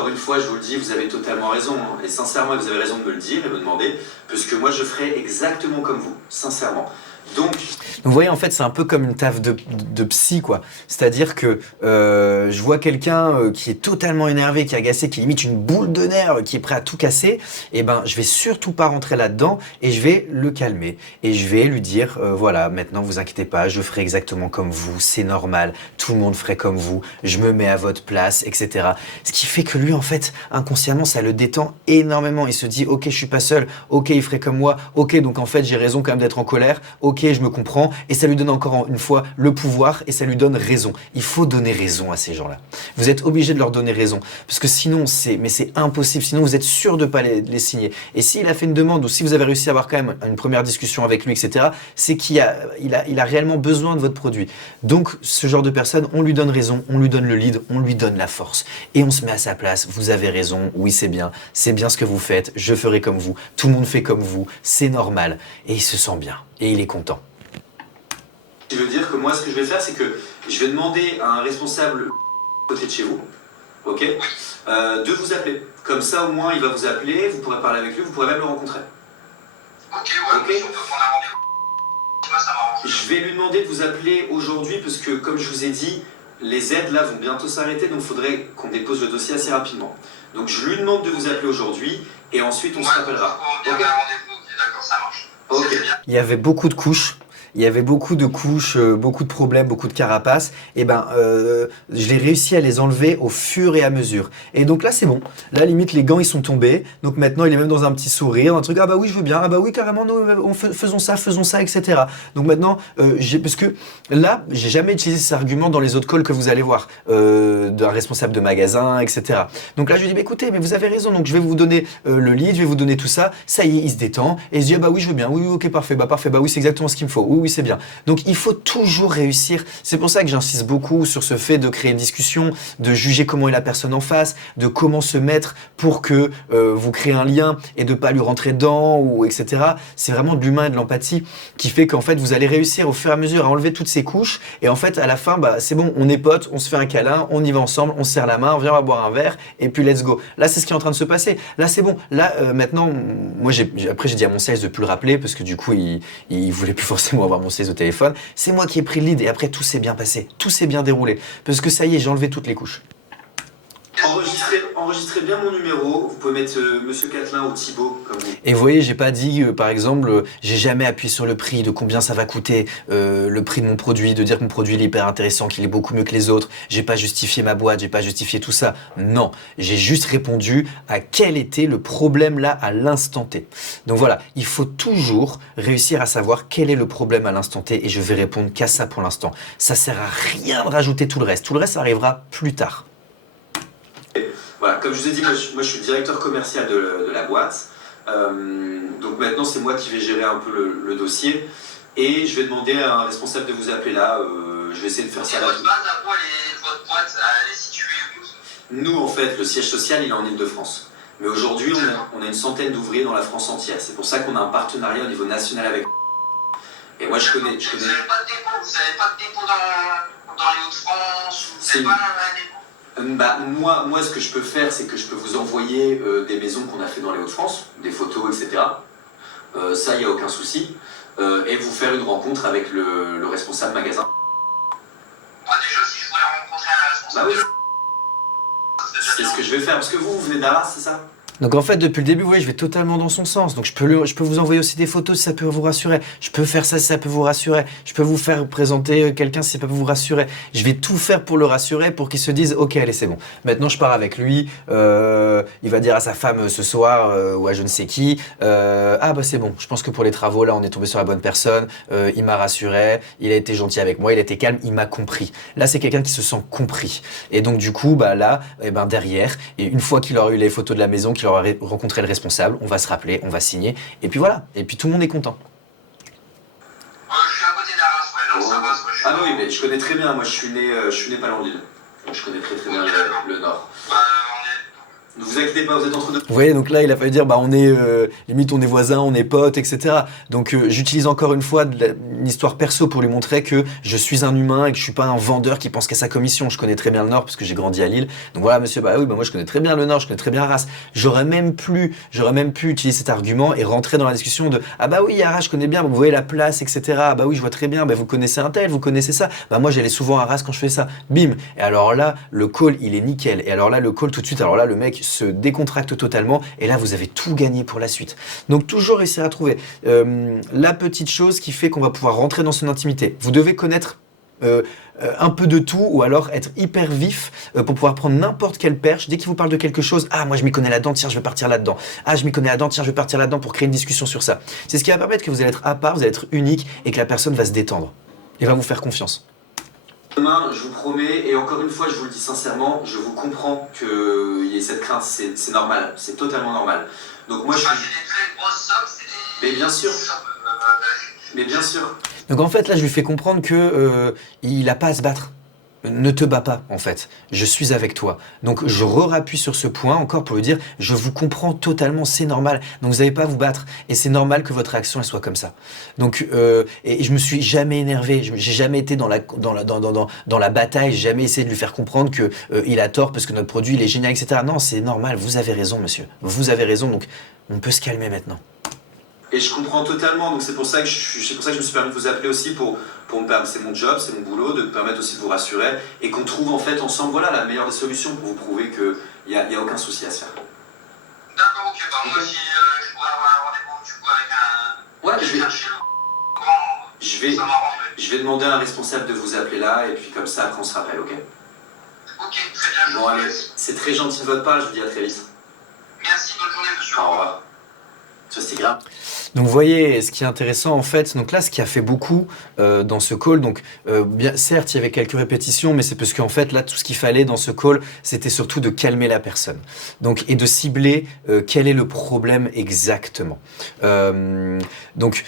une fois, je vous le dis, vous avez totalement raison. Et sincèrement, vous avez raison de me le dire et me demander, puisque moi, je ferai exactement comme vous, sincèrement. Donc, vous voyez, en fait, c'est un peu comme une taf de psy, quoi. C'est-à-dire que je vois quelqu'un qui est totalement énervé, qui est agacé, qui limite une boule de nerfs, qui est prêt à tout casser. Et je vais surtout pas rentrer là-dedans et je vais le calmer. Et je vais lui dire, voilà, maintenant, vous inquiétez pas, je ferai exactement comme vous, c'est normal, tout le monde ferait comme vous, je me mets à votre place, etc. Ce qui fait que lui, en fait, inconsciemment, ça le détend énormément. Il se dit, ok, je suis pas seul, ok, il ferait comme moi, ok, donc en fait, j'ai raison quand même d'être en colère, ok, je me comprends, et ça lui donne encore une fois le pouvoir et ça lui donne raison. Il faut donner raison à ces gens-là. Vous êtes obligé de leur donner raison, parce que sinon, c'est impossible. Sinon, vous êtes sûr de pas les signer. Et s'il a fait une demande ou si vous avez réussi à avoir quand même une première discussion avec lui, etc., c'est qu'il a réellement besoin de votre produit. Donc, ce genre de personne, on lui donne raison, on lui donne le lead, on lui donne la force. Et on se met à sa place. Vous avez raison, oui, c'est bien ce que vous faites, je ferai comme vous, tout le monde fait comme vous, c'est normal. Et il se sent bien. Et il est content. Je veux dire que moi, ce que je vais faire, c'est que je vais demander à un responsable à côté de chez vous, ok, de vous appeler. Comme ça, au moins, il va vous appeler, vous pourrez parler avec lui, vous pourrez même le rencontrer. Ok, si on peut prendre un rendez-vous, moi, ça m'arrange. Je vais lui demander de vous appeler aujourd'hui, parce que, comme je vous ai dit, les aides, là, vont bientôt s'arrêter, donc il faudrait qu'on dépose le dossier assez rapidement. Donc, je lui demande de vous appeler aujourd'hui, et ensuite, on se rappellera. On okay. Un rendez-vous, ok, d'accord, ça marche. Okay. Il y avait beaucoup de couches. Il y avait beaucoup de couches, beaucoup de problèmes, beaucoup de carapaces. Et je l'ai réussi à les enlever au fur et à mesure. Et donc là, c'est bon. Là, limite, les gants, ils sont tombés. Donc maintenant, il est même dans un petit sourire, un truc. Ah bah oui, je veux bien. Ah bah oui, carrément, nous, faisons ça, etc. Donc maintenant, parce que là, j'ai jamais utilisé cet argument dans les autres calls que vous allez voir, d'un responsable de magasin, etc. Donc là, je lui dis, écoutez, mais vous avez raison. Donc je vais vous donner le lead, je vais vous donner tout ça. Ça y est, il se détend et il se dit, ah bah oui, je veux bien. Oui, ok, parfait. Bah parfait. Bah oui, c'est exactement ce qu'il me faut. oui, c'est bien. Donc il faut toujours réussir. C'est pour ça que j'insiste beaucoup sur ce fait de créer une discussion, de juger comment est la personne en face, de comment se mettre pour que vous créez un lien et de pas lui rentrer dedans, ou etc. C'est vraiment de l'humain et de l'empathie qui fait qu'en fait vous allez réussir au fur et à mesure à enlever toutes ces couches, et en fait à la fin, bah, c'est bon, on est potes, on se fait un câlin, on y va ensemble, on se serre la main, on vient, on va boire un verre, et puis let's go. Là, c'est ce qui est en train de se passer. Là, c'est bon. Là, maintenant, moi, après, j'ai dit à mon sales de plus le rappeler, parce que du coup, il voulait plus forcément avoir mon sales au téléphone. C'est moi qui ai pris le lead, et après, tout s'est bien passé. Tout s'est bien déroulé. Parce que ça y est, j'ai enlevé toutes les couches. Enregistrez bien mon numéro, vous pouvez mettre Monsieur Catelin ou Thibaut comme vous. Et vous voyez, j'ai pas dit, par exemple, j'ai jamais appuyé sur le prix, de combien ça va coûter, le prix de mon produit, de dire que mon produit il est hyper intéressant, qu'il est beaucoup mieux que les autres. J'ai pas justifié ma boîte, j'ai pas justifié tout ça. Non, j'ai juste répondu à quel était le problème là à l'instant T. Donc voilà, il faut toujours réussir à savoir quel est le problème à l'instant T, et je vais répondre qu'à ça pour l'instant. Ça sert à rien de rajouter tout le reste. Tout le reste, ça arrivera plus tard. Voilà, comme je vous ai dit, moi je suis directeur commercial de la boîte. Donc maintenant c'est moi qui vais gérer un peu le dossier, et je vais demander à un responsable de vous appeler là. Je vais essayer de faire ça Et là. votre base, à quoi votre boîte, elle est située où? Nous en fait, le siège social il est en Ile-de-France. Mais aujourd'hui on a une centaine d'ouvriers dans la France entière. C'est pour ça qu'on a un partenariat au niveau national avec. Et moi je connais. Vous n'avez pas de dépôt? Vous n'avez pas de dépôt dans les Hauts-de-France? Vous n'avez pas un dépôt? Bah, moi, ce que je peux faire, c'est que je peux vous envoyer des maisons qu'on a fait dans les Hauts-de-France, des photos, etc. Ça, il n'y a aucun souci. Et vous faire une rencontre avec le responsable magasin. Moi, déjà, si je voulais rencontrer un responsable, Bah oui, c'est ce que je vais faire. Parce que vous venez d'Arras, c'est ça? Donc en fait, depuis le début, vous voyez, je vais totalement dans son sens. Donc je peux vous envoyer aussi des photos si ça peut vous rassurer. Je peux faire ça si ça peut vous rassurer. Je peux vous faire présenter quelqu'un si ça peut vous rassurer. Je vais tout faire pour le rassurer, pour qu'il se dise « Ok, allez, c'est bon. Maintenant, je pars avec lui. Il va dire à sa femme ce soir, ou à je ne sais qui, ah bah c'est bon. Je pense que pour les travaux, là, on est tombé sur la bonne personne. Il m'a rassuré. Il a été gentil avec moi. Il a été calme. Il m'a compris. » Là, c'est quelqu'un qui se sent compris. Et donc du coup, bah là, derrière, et une fois qu'il aura eu les photos de la maison, qu'il aura rencontré le responsable, on va se rappeler, on va signer, et puis voilà, et puis tout le monde est content. je suis à côté d'Arras, ouais, non, ça va, je suis... Ah bah oui, mais je connais très bien, moi je suis né pas loin de Lille. Donc je connais très bien le Nord. Ne vous inquiétez pas, vous êtes entre deux. Vous voyez, donc là, il a fallu dire, bah on est, limite on est voisins, on est potes, etc. Donc j'utilise encore une fois une histoire perso pour lui montrer que je suis un humain et que je suis pas un vendeur qui pense qu'à sa commission. Je connais très bien le Nord parce que j'ai grandi à Lille. Donc voilà, monsieur, bah oui, bah moi je connais très bien le Nord, je connais très bien Arras. J'aurais même pu utiliser cet argument et rentrer dans la discussion de, ah bah oui, Arras, je connais bien, vous voyez la place, etc. Ah bah oui, je vois très bien, bah vous connaissez un tel, vous connaissez ça. Bah moi j'allais souvent à Arras quand je fais ça. Bim. Et alors là, le call, il est nickel. Et alors là, le call tout de suite, alors là, le mec se décontracte totalement, et là vous avez tout gagné pour la suite. Donc toujours réussir à trouver la petite chose qui fait qu'on va pouvoir rentrer dans son intimité. Vous devez connaître un peu de tout, ou alors être hyper vif pour pouvoir prendre n'importe quelle perche. Dès qu'il vous parle de quelque chose, ah moi je m'y connais là-dedans, tiens je vais partir là-dedans. Ah je m'y connais là-dedans, tiens je vais partir là-dedans, pour créer une discussion sur ça. C'est ce qui va permettre que vous allez être à part, vous allez être unique, et que la personne va se détendre et va vous faire confiance. Demain, je vous promets, et encore une fois, je vous le dis sincèrement, je vous comprends qu'il y ait cette crainte, c'est normal, c'est totalement normal. Donc moi, je suis... C'est des très grosses sommes, c'est des... Mais bien sûr. Sommes, Mais bien sûr. Donc en fait là je lui fais comprendre que il a pas à se battre. Ne te bats pas, en fait. Je suis avec toi. Donc, je rappuie sur ce point encore pour lui dire, je vous comprends totalement, c'est normal. Donc, vous n'avez pas à vous battre. Et c'est normal que votre réaction, elle soit comme ça. Donc, et je me suis jamais énervé. J'ai jamais été dans la bataille. J'ai jamais essayé de lui faire comprendre que il a tort parce que notre produit, il est génial, etc. Non, c'est normal. Vous avez raison, monsieur. Vous avez raison. Donc, on peut se calmer maintenant. Et je comprends totalement, donc c'est pour ça que je me suis permis de vous appeler aussi pour me permettre, c'est mon job, c'est mon boulot, de me permettre aussi de vous rassurer et qu'on trouve en fait ensemble voilà, la meilleure des solutions pour vous prouver qu'il n'y a aucun souci à se faire. D'accord, ok, bah moi si je pourrais avoir un rendez-vous du coup avec un... Ouais, je vais demander à un responsable de vous appeler là et puis comme ça après on se rappelle, ok? Ok, très bien, je bon, vous allez, remercie. c'est très gentil de votre part, je vous dis à très vite. Merci, bonne journée monsieur. Au revoir. Ça c'était grave. Donc vous voyez, ce qui est intéressant en fait, donc là ce qui a fait beaucoup dans ce call, donc bien certes il y avait quelques répétitions, mais c'est parce qu'en fait là tout ce qu'il fallait dans ce call, c'était surtout de calmer la personne. Donc et de cibler quel est le problème exactement. Donc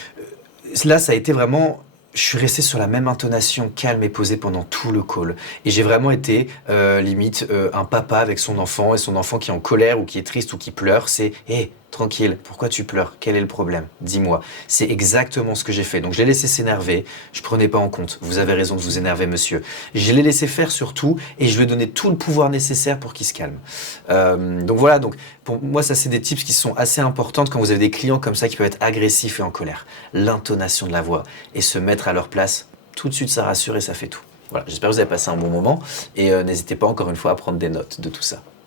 là ça a été vraiment je suis resté sur la même intonation calme et posée pendant tout le call. Et j'ai vraiment été limite un papa avec son enfant, et son enfant qui est en colère ou qui est triste ou qui pleure, c'est hé, tranquille, pourquoi tu pleures? Quel est le problème? Dis-moi. C'est exactement ce que j'ai fait. Donc je l'ai laissé s'énerver, je prenais pas en compte. Vous avez raison de vous énerver, monsieur. Je l'ai laissé faire surtout et je lui ai donné tout le pouvoir nécessaire pour qu'il se calme. Donc voilà, donc pour moi ça c'est des tips qui sont assez importantes quand vous avez des clients comme ça qui peuvent être agressifs et en colère. L'intonation de la voix et se mettre à leur place, tout de suite ça rassure et ça fait tout. Voilà, j'espère que vous avez passé un bon moment et n'hésitez pas encore une fois à prendre des notes de tout ça.